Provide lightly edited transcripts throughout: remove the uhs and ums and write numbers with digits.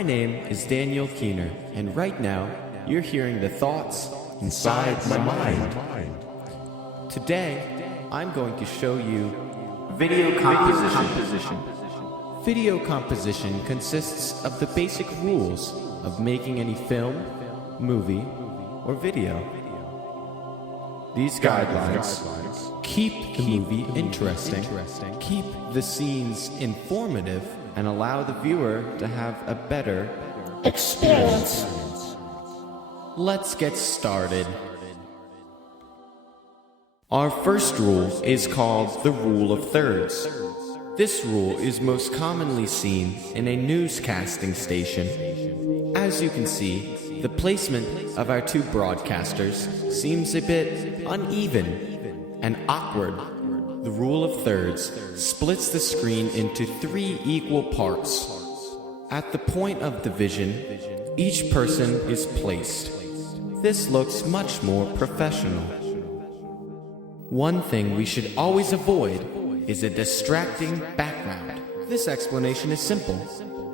My name is Daniel Keener, and right now you're hearing the thoughts inside my mind. Today, I'm going to show you video composition. Video composition consists of the basic rules of making any film, movie, or video. These guidelines keep the movie interesting, keep the scenes informative, and allow the viewer to have a better experience. Let's get started. Our first rule is called the rule of thirds. This rule is most commonly seen in a newscasting station. As you can see, the placement of our two broadcasters seems a bit uneven and awkward. The rule of thirds splits the screen into 3 equal parts. At the point of division, each person is placed. This looks much more professional. One thing we should always avoid is a distracting background. This explanation is simple.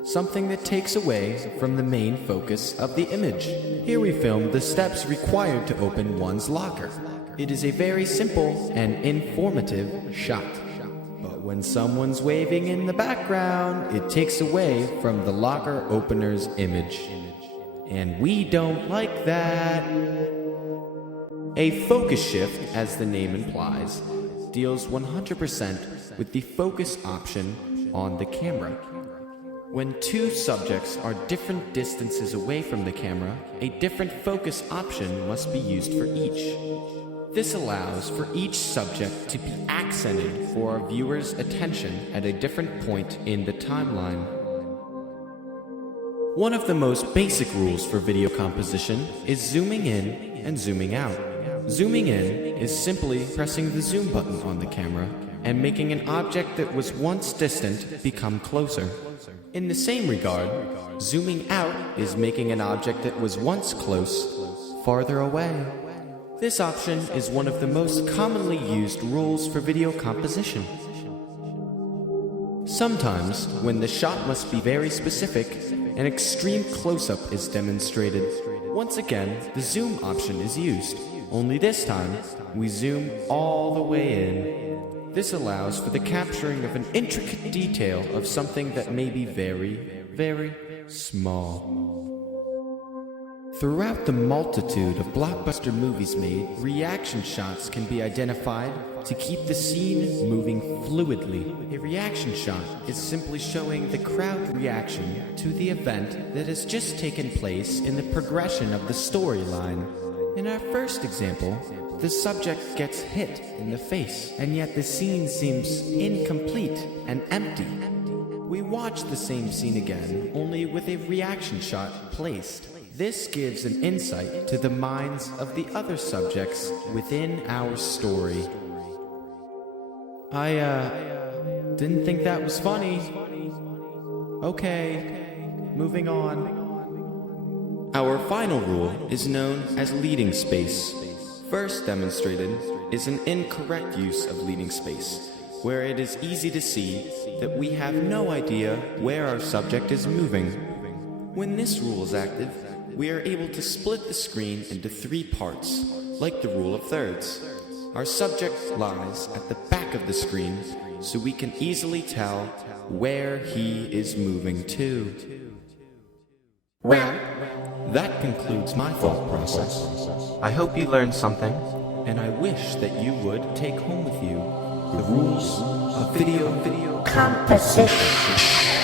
Something that takes away from the main focus of the image. Here we film the steps required to open one's locker. It is a very simple and informative shot. But when someone's waving in the background, it takes away from the locker opener's image. And we don't like that. A focus shift, as the name implies, deals 100% with the focus option on the camera. When two subjects are different distances away from the camera, a different focus option must be used for each. This allows for each subject to be accented for our viewer's attention at a different point in the timeline. One of the most basic rules for video composition is zooming in and zooming out. Zooming in is simply pressing the zoom button on the camera and making an object that was once distant become closer. In the same regard, zooming out is making an object that was once close farther away. This option is one of the most commonly used rules for video composition. Sometimes, when the shot must be very specific, an extreme close-up is demonstrated. Once again, the zoom option is used. Only this time, we zoom all the way in. This allows for the capturing of an intricate detail of something that may be very, very small. Throughout the multitude of blockbuster movies made, reaction shots can be identified to keep the scene moving fluidly. A reaction shot is simply showing the crowd reaction to the event that has just taken place in the progression of the storyline. In our first example, the subject gets hit in the face, and yet the scene seems incomplete and empty. We watch the same scene again, only with a reaction shot placed. This gives an insight to the minds of the other subjects within our story. I didn't think that was funny. Okay, moving on. Our final rule is known as leading space. First demonstrated is an incorrect use of leading space, where it is easy to see that we have no idea where our subject is moving. When this rule is active, we are able to split the screen into 3 parts, like the rule of thirds. Our subject lies at the back of the screen, so we can easily tell where he is moving to. Well, that concludes my thought process. I hope you learned something, and I wish that you would take home with you the rules of video composition.